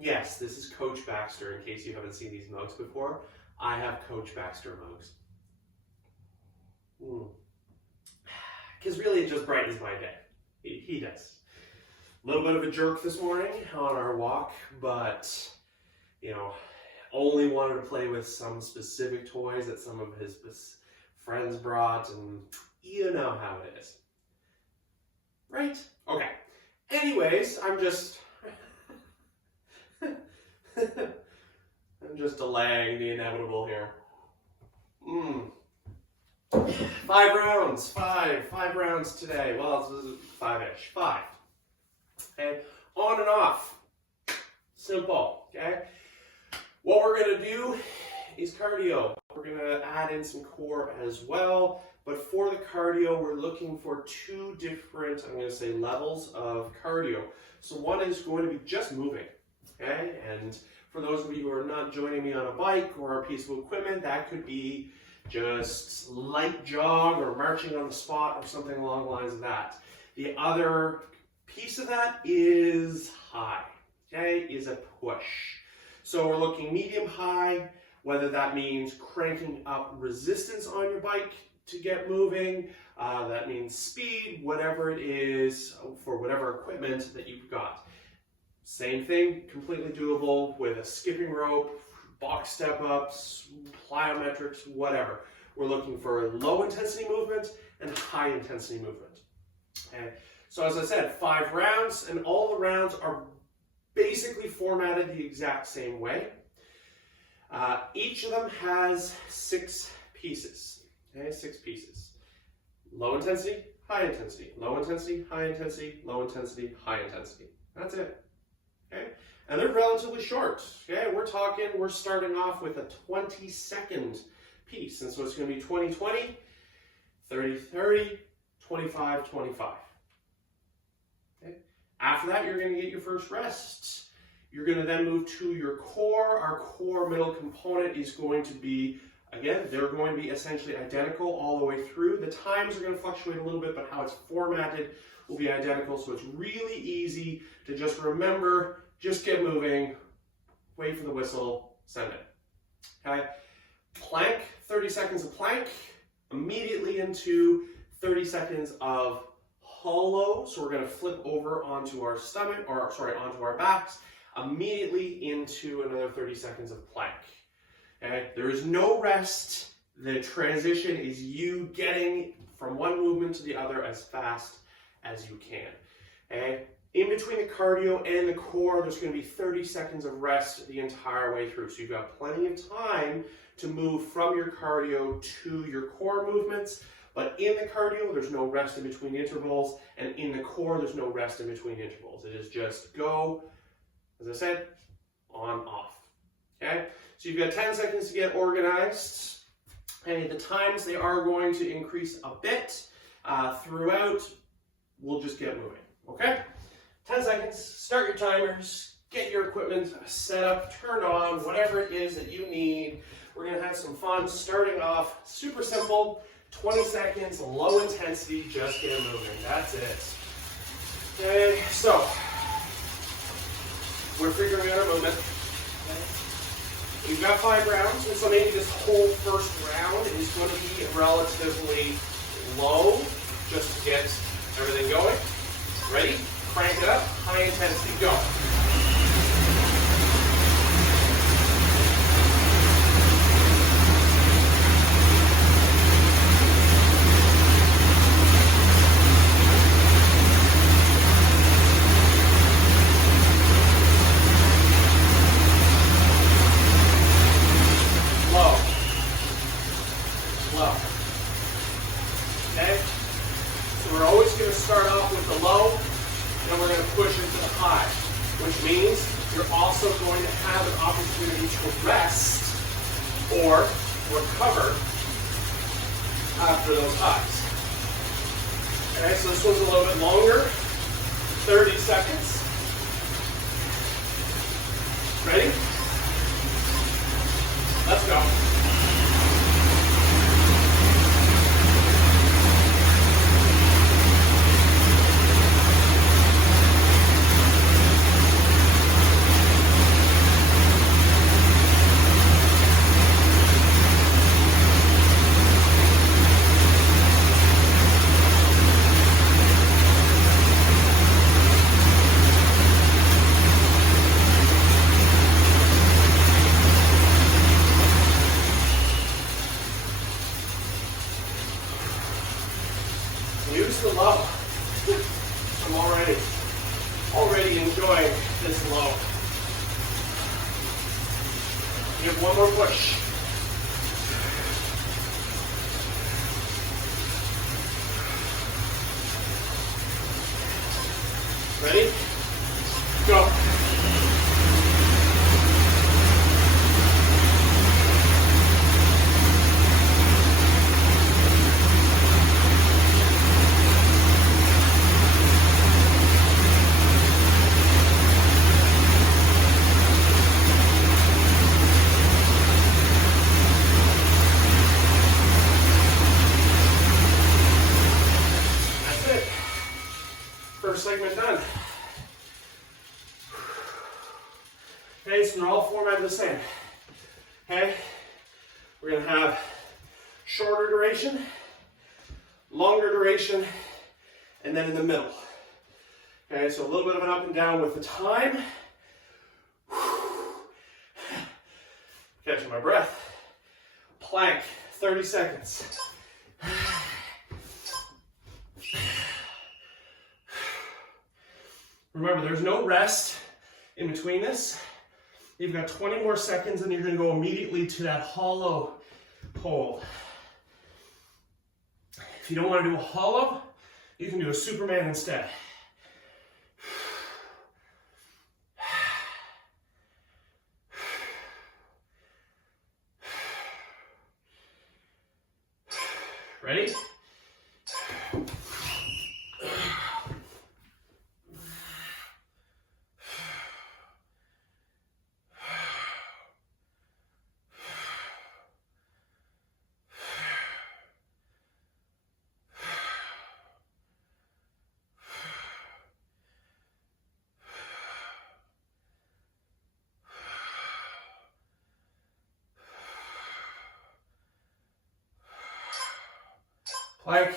Yes, this is Coach Baxter, in case you haven't seen these mugs before. I have Coach Baxter mugs. Because really it just brightens my day. He does. A little bit of a jerk this morning on our walk, but, you know, only wanted to play with some specific toys that some of his friends brought, and you know how it is. Right? Okay. Anyways, I'm just delaying the inevitable here. 5 rounds. Five rounds today. Well, this is 5-ish. 5. Okay. On and off. Simple. Okay. What we're going to do is cardio. We're going to add in some core as well. But for the cardio, we're looking for 2 different, I'm going to say, levels of cardio. So one is going to be just moving. Okay. And for those of you who are not joining me on a bike or a piece of equipment, that could be just light jog or marching on the spot or something along the lines of that. The other piece of that is high, okay, is a push. So we're looking medium high, whether that means cranking up resistance on your bike to get moving, that means speed, whatever it is for whatever equipment that you've got. Same thing, completely doable with a skipping rope, box step-ups, plyometrics, whatever. We're looking for low intensity movement and high intensity movement. Okay. So as I said, 5 rounds, and all the rounds are basically formatted the exact same way. Each of them has 6 pieces. Okay, 6 pieces. Low intensity, high intensity, low intensity, high intensity, low intensity, high intensity. That's it. Okay, and they're relatively short. Okay, we're starting off with a 20-second piece, and so it's going to be 20-20, 30-30, 25-25. Okay, after that, you're going to get your first rest. You're going to then move to your core. Our core middle component is going to be, again, they're going to be essentially identical all the way through. The times are going to fluctuate a little bit, but how it's formatted will be identical, so it's really easy to just remember, just get moving, wait for the whistle, send it. Okay? Plank, 30 seconds of plank, immediately into 30 seconds of hollow, so we're going to flip over onto our stomach, or sorry, onto our backs, immediately into another 30 seconds of plank. Okay? There is no rest. The transition is you getting from one movement to the other as fast as you can. Okay? In between the cardio and the core, there's going to be 30 seconds of rest the entire way through. So you've got plenty of time to move from your cardio to your core movements. But in the cardio, there's no rest in between intervals. And in the core, there's no rest in between intervals. It is just go, as I said, on, off. Okay? So you've got 10 seconds to get organized. And the times, they are going to increase a bit throughout. We'll just get moving, okay? 10 seconds, start your timers, get your equipment set up, turned on, whatever it is that you need. We're gonna have some fun starting off super simple, 20 seconds, low intensity, just get moving, that's it. Okay, so, we're figuring out our movement. Okay. We've got 5 rounds, and so maybe this whole first round is going to be relatively low, just to get everything going. Ready? Crank it up. High intensity. Go. Slow. Okay? So we're always going to start off with the low, and we're going to push into the high, which means you're also going to have an opportunity to rest or recover after those highs. Okay, so this one's a little bit longer, 30 seconds. Ready? Let's go. low. Give one more push. Ready? Go. Segment done. Okay, so they're all formatted the same. Okay, we're going to have shorter duration, longer duration, and then in the middle. Okay, so a little bit of an up and down with the time. Catching my breath. Plank, 30 seconds. Remember, there's no rest in between this. You've got 20 more seconds and you're going to go immediately to that hollow hold. If you don't want to do a hollow, you can do a Superman instead. Ready? Plank.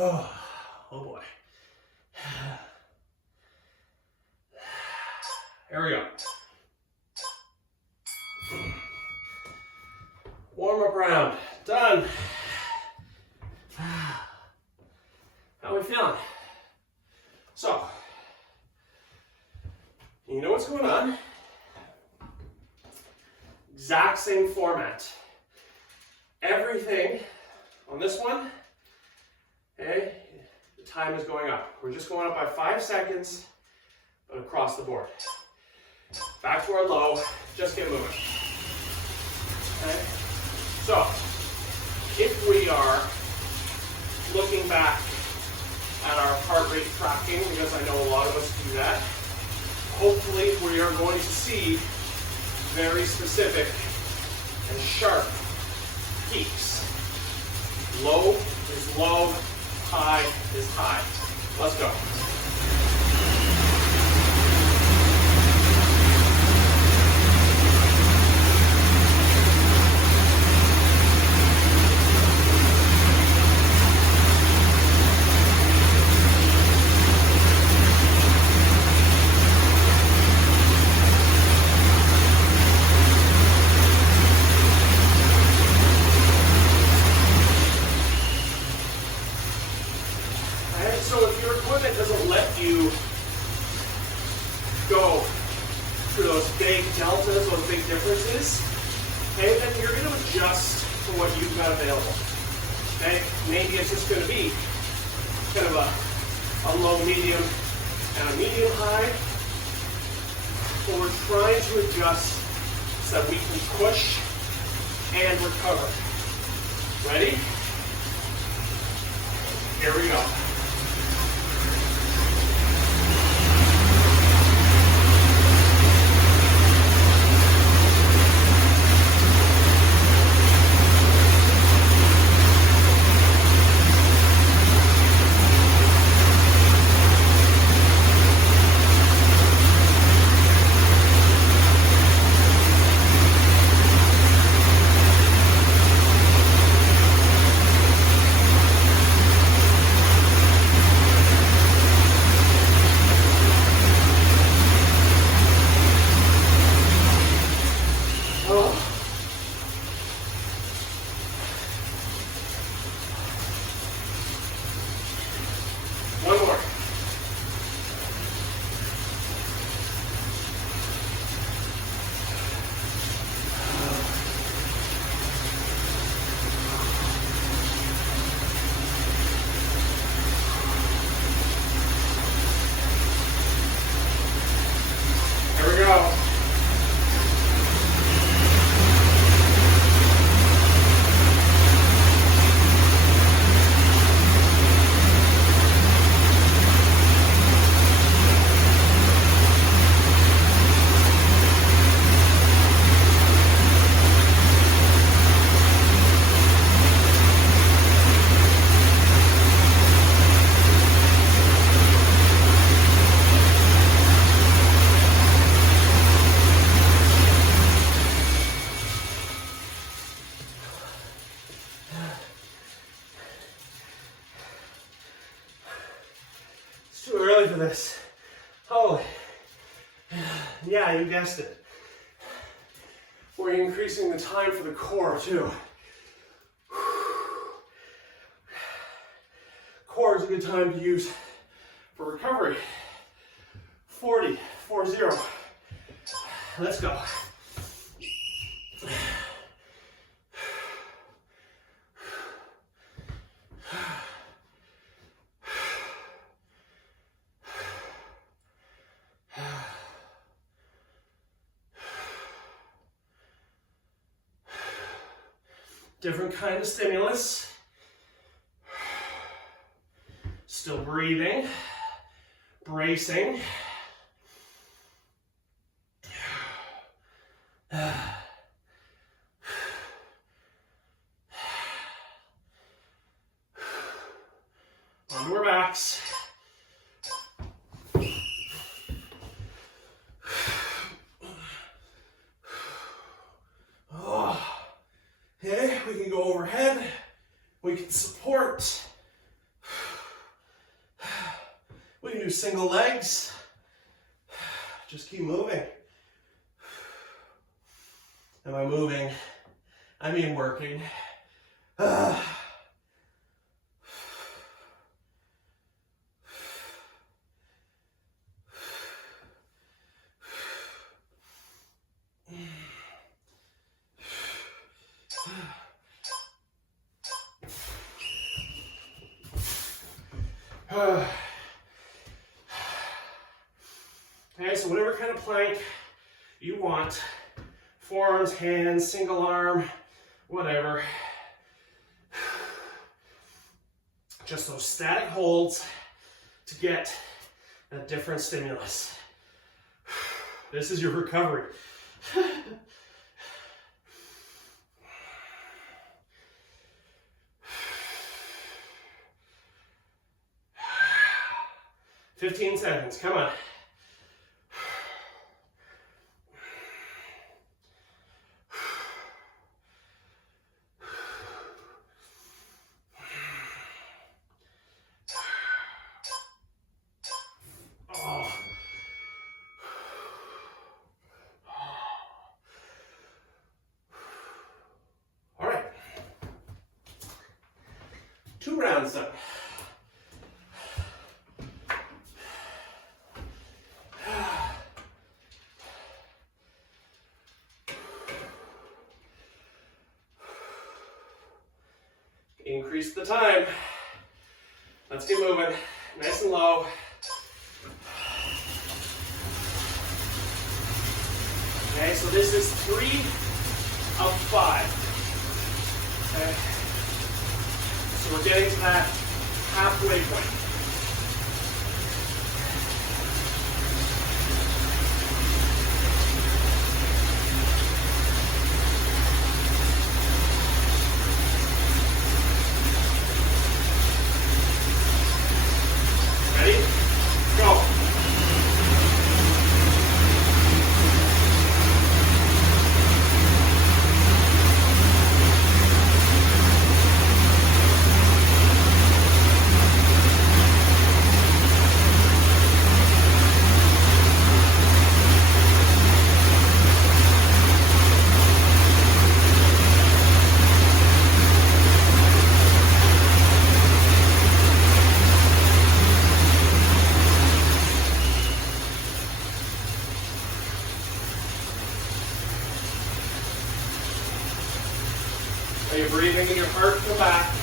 Oh boy. Here we go. Warm up round. Done. How are we feeling? So, you know what's going on? Exact same format. Everything on this one, okay, the time is going up. We're just going up by 5 seconds, but across the board. Back to our low, just get moving. Okay? So, if we are looking back at our heart rate tracking, because I know a lot of us do that, hopefully we are going to see very specific and sharp peaks. Low is low, high is high. Let's go. for this. Holy. Yeah, you guessed it. We're increasing the time for the core too. Core is a good time to use for recovery. 40, 40. Let's go. Different kind of stimulus. Still breathing, bracing. Onto our backs. Okay, we can go overhead. We can support. We can do single legs. Just keep moving. And by moving, I mean working. Okay, so whatever kind of plank you want, forearms, hands, single arm, whatever. Just those static holds to get a different stimulus. This is your recovery. 15 seconds, come on. All right. 2 rounds done. Increase the time. Let's get moving. Nice and low. Okay, so this is 3 of 5. Okay. So we're getting to that halfway point. Are you breathing in your heart to the back?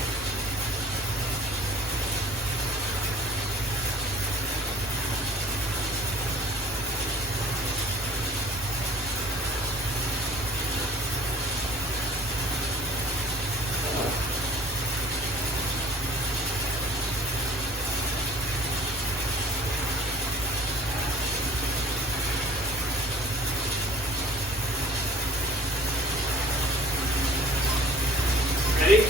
Ready?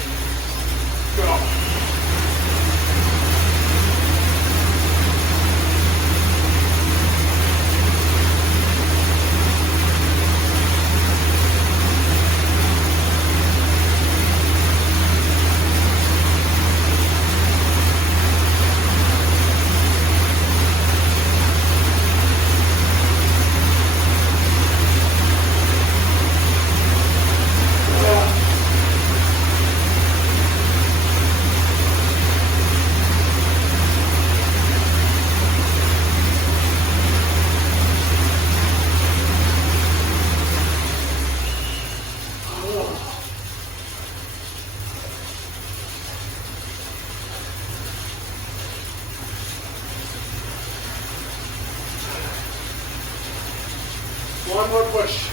One more push.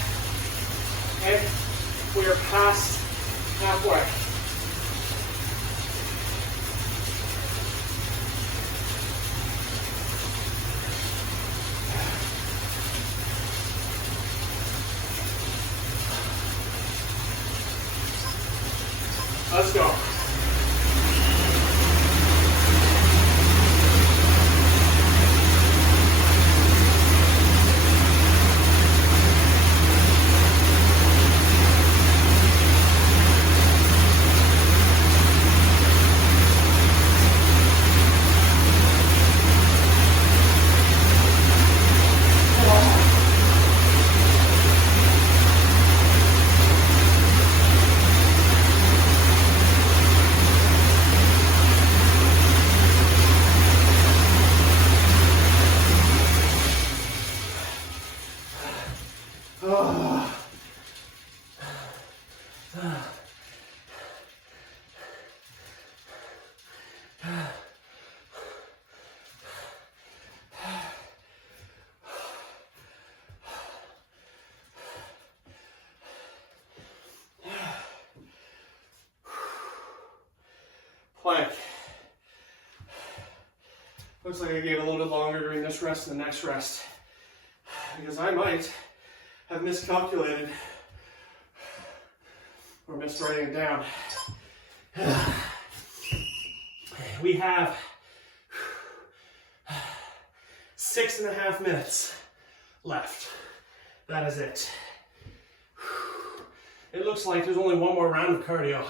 Okay? We are past halfway. Let's go. Plank. Looks like I gave a little bit longer during this rest than the next rest, because I might have miscalculated or missed writing it down. We have 6.5 minutes left. That is it. It looks like there's only one more round of cardio.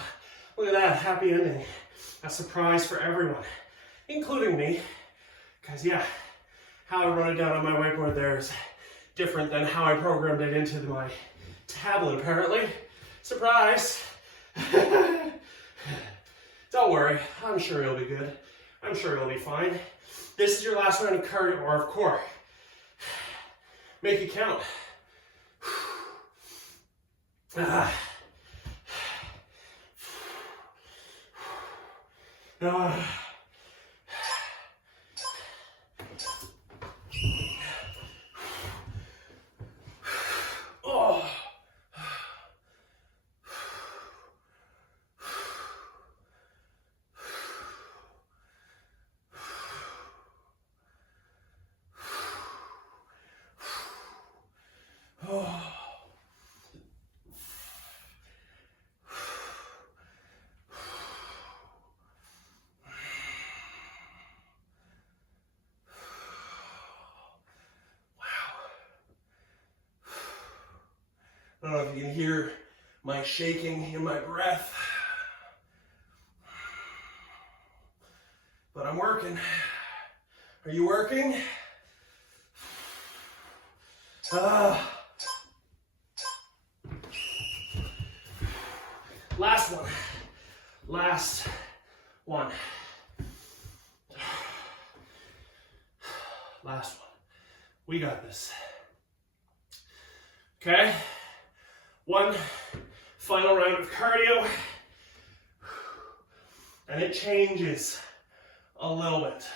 Look at that, happy ending. A surprise for everyone, including me. Because yeah, how I wrote it down on my whiteboard there is different than how I programmed it into my tablet, apparently. Surprise! Don't worry, I'm sure it'll be good. I'm sure it'll be fine. This is your last round of cardio or of core. Make it count. I don't know if you can hear my shaking in my breath, but I'm working. Are you working? Last one. Last one. Last one. We got this. Okay? One final round of cardio, and it changes a little bit.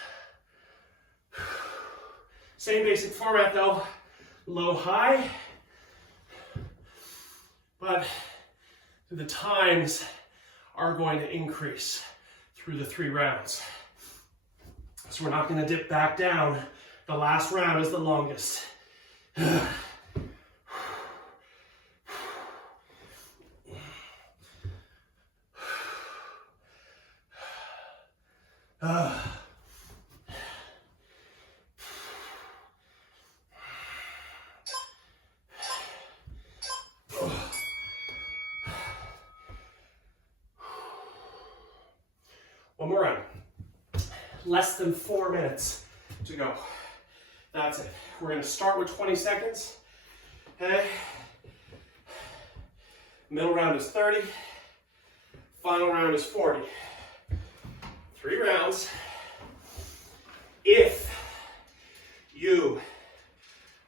Same basic format though, low, high, but the times are going to increase through the 3 rounds. So we're not going to dip back down. The last round is the longest. One more round. Less than 4 minutes to go. That's it. We're going to start with 20 seconds. Okay. Middle round is 30. Final round is 40. 3 rounds. If you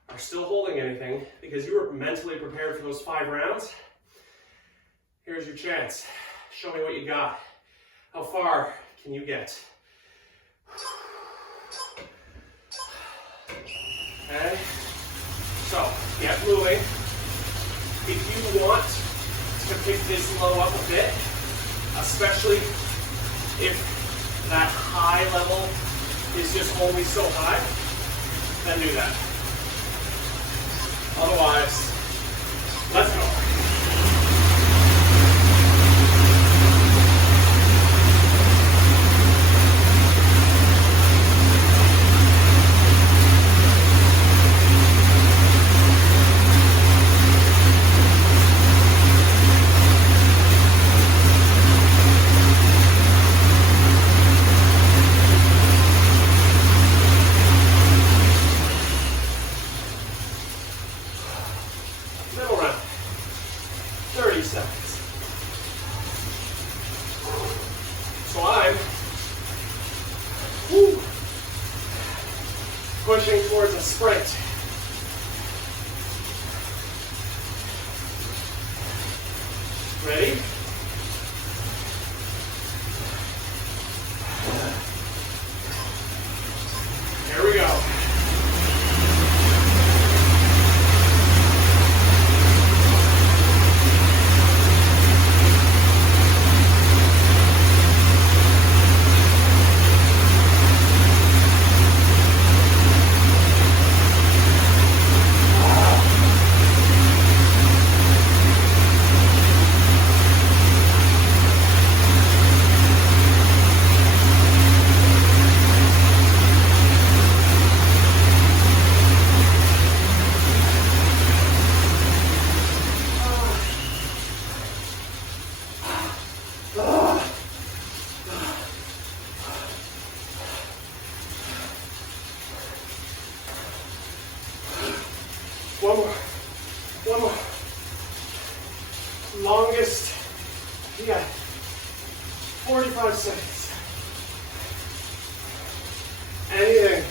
are still holding anything because you were mentally prepared for those 5 rounds, here's your chance. Show me what you got. How far can you get? Okay, so Get moving. If you want to pick this low up a bit, especially if that high level is just only so high, then do that. Otherwise, let's go. Middle round, 30 seconds. So I'm pushing towards a sprint. Ready? Here we go. One more. Longest, yeah, 45 seconds. Anything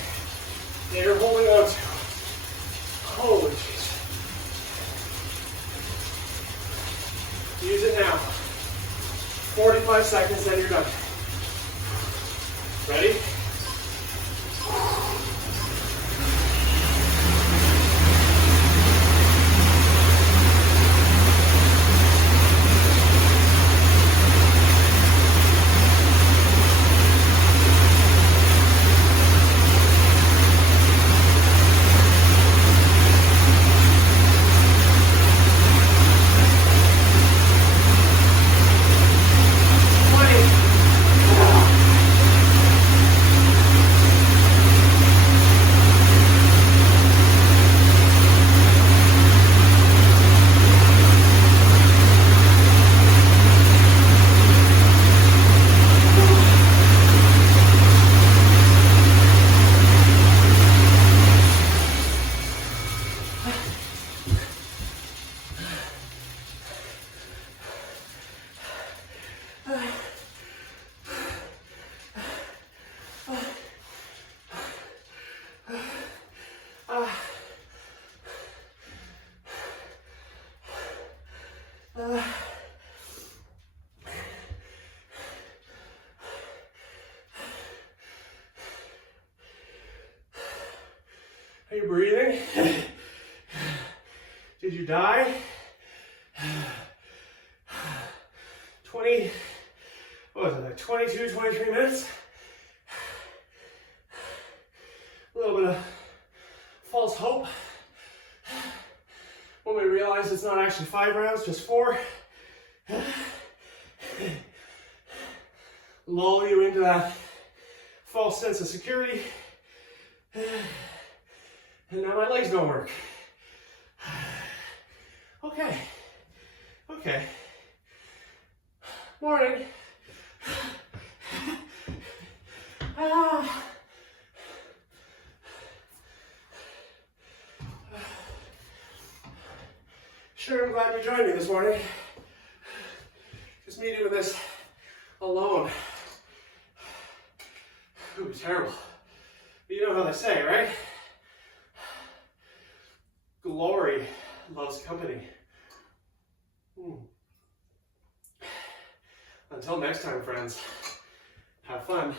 that you're holding on to. Holy jeez. Use it now. 45 seconds, then you're done. Ready? Are you breathing? Did you die? 20, what was it, like 22, 23 minutes? A little bit of false hope when we realize it's not actually 5 rounds, just 4. Lull you into that false sense of security. And now my legs don't work. Okay. Morning. Sure, I'm glad you joined me this morning. Just me doing this alone. Ooh, terrible. But you know how they say, right? Glory loves company. Until next time, friends, have fun.